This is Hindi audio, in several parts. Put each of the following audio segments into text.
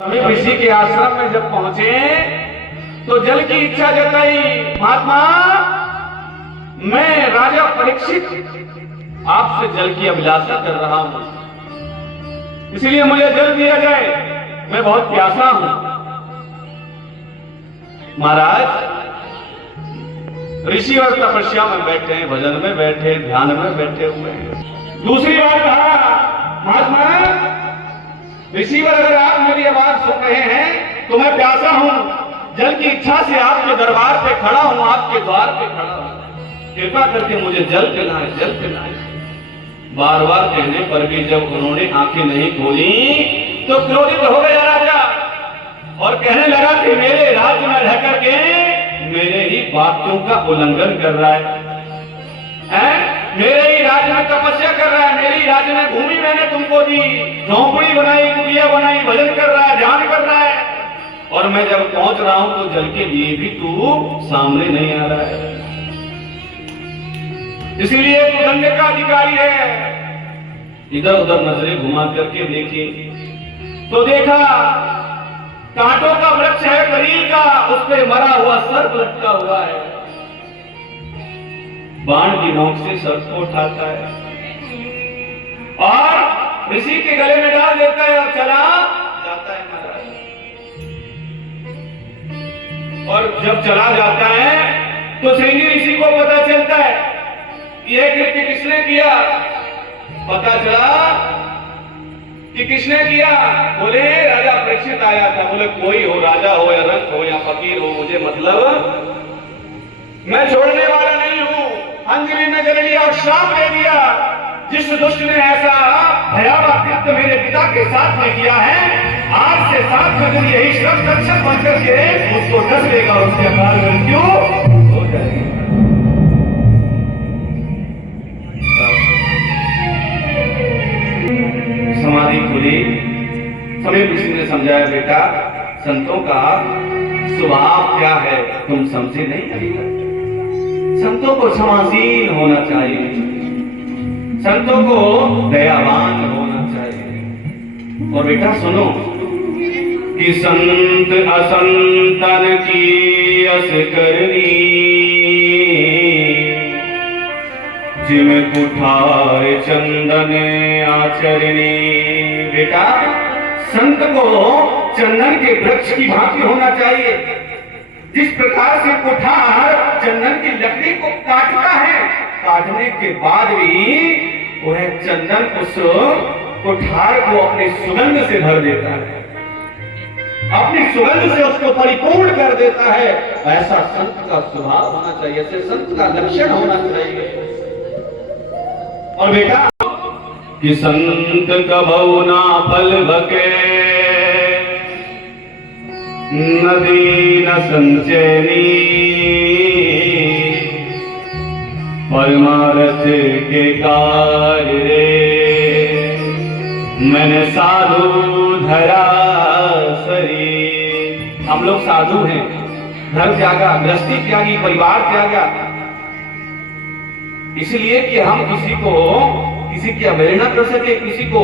हमें ऋषि के आश्रम में जब पहुंचे तो जल की इच्छा जताई। महात्मा, मैं राजा परीक्षित आपसे जल की अभिलाषा कर रहा हूं, इसलिए मुझे जल दिया जाए, मैं बहुत प्यासा हूं। महाराज, ऋषि और तपस्या में बैठे हैं, भजन में बैठे, ध्यान में बैठे हुए हैं। दूसरी बार कहा, महात्मा ऋषिवर, अगर आप मेरी आवाज सुन रहे हैं तो मैं प्यासा हूं, जल की इच्छा से आपके दरबार पे खड़ा हूं, आपके द्वार पे खड़ा हूं, कृपा करके मुझे जल पिलाएं, जल पिलाएं। बार बार कहने पर भी जब उन्होंने आंखें नहीं खोली तो क्रोधित हो गया राजा और कहने लगा कि मेरे राज्य में रह करके मेरे ही वाक्यों का उल्लंघन कर रहा है, मेरे ही राज्य में तपस्या कर रहा है, मेरे ही राज्य में भूमि मैंने तुमको दी, झोंपड़ी बनाई, कुटिया बनाई, भजन कर रहा है, ध्यान कर रहा है, और मैं जब पहुंच रहा हूं तो जल के लिए भी तू सामने नहीं आ रहा है, इसीलिए तू दंड का अधिकारी है। इधर उधर नजरें घुमा करके देखी तो देखा कांटों का वृक्ष है करील का, उस पे मरा हुआ सर्प लटका हुआ है, बाण की नोक से सर्प को उठाता है और ऋषि के गले में डाल देता है और चला जाता है महाराज। और जब चला जाता है तो श्रृंगी ऋषि को पता चलता है यह कृत्य किसने किया। पता चला कि किसने किया, बोले राजा परीक्षित आया था। बोले कोई हो, राजा हो या रंग हो या फकीर हो, मुझे मतलब, मैं छोड़ने वाला नहीं हूं। अंजलि ने जल लिया और श्राप दे दिया, जिस दुष्ट ने ऐसा भयावह कृत्य मेरे पिता के साथ में किया है, आज से 7 दिन यही श्रम रक्षक बनकर के उसको डस लेगा, उसके अकाल मृत्यु हो जाएगी। समाधि खुली, समीप ऋषि ने समझाया, बेटा संतों का स्वभाव क्या है तुम समझे नहीं अभी तक। संतों को क्षमाशील होना चाहिए, संतों को दयावान होना चाहिए। और बेटा सुनो कि संत असंतन की अस करनी, जिम कुठार चंदन आचरणी। बेटा संत को चंदन के वृक्ष की भांति होना चाहिए, जिस प्रकार से कुठार चंदन की लकड़ी को काटता है, काटने के बाद भी वह चंदन उस कुठार को अपनी सुगंध से भर देता है, अपनी सुगंध से उसको परिपूर्ण कर देता है। ऐसा संत का स्वभाव होना चाहिए, ऐसे संत का लक्षण होना चाहिए। और बेटा कि संत कबहु ना फल बके, नदी न संचयनी, परमार्थ के कार्य रे, मैंने साधु धरा शरीर। हम लोग साधु हैं, घर त्यागा, गृहस्थी त्यागी, परिवार त्यागा, इसलिए कि हम किसी की अवहेलना कर सके, किसी को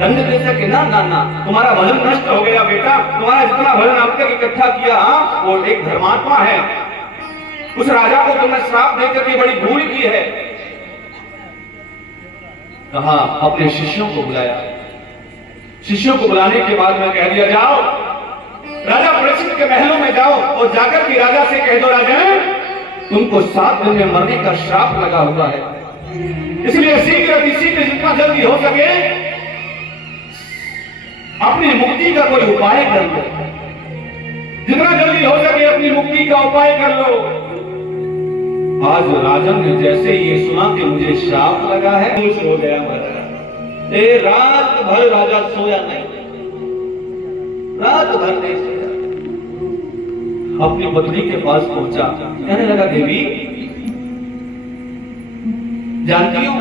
दंड दे सके। ना ना ना, तुम्हारा भजन नष्ट हो गया बेटा, तुम्हारा जितना भजन अब तक इकट्ठा किया वो एक धर्मात्मा है, उस राजा को तुमने श्राप देकर के बड़ी भूल की है। कहा अपने शिष्यों को बुलाया, शिष्यों को बुलाने के बाद में कह दिया, जाओ राजा परीक्षित के महलों में जाओ और जाकर के राजा से कह दो, राजा तुमको 7 दिन में मरने का श्राप लगा हुआ है, इसलिए शीघ्र जितना जल्दी हो सके अपनी मुक्ति का कोई उपाय कर लो, जितना जल्दी हो सके अपनी मुक्ति का उपाय कर लो। आज राजन ने जैसे ये सुना कि मुझे श्राप लगा है, खुश हो गया महाराज। रात भर राजा सोया नहीं, रात भर नहीं सोया। अपनी पत्नी के पास पहुंचा, कहने लगा, देवी जानती हो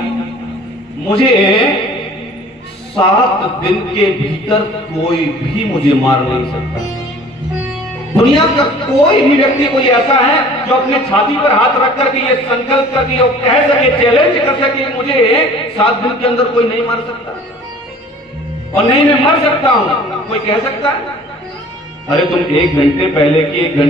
मुझे 7 दिन के भीतर कोई भी मुझे मार नहीं सकता। दुनिया का कोई भी व्यक्ति कोई ऐसा है जो अपने छाती पर हाथ रख करके ये संकल्प करके कह सके, चैलेंज कर सके, मुझे 7 दिन के अंदर कोई नहीं मार सकता और नहीं मैं मर सकता हूं, कोई कह सकता है? अरे तुम 1 घंटे पहले की 1 घंटे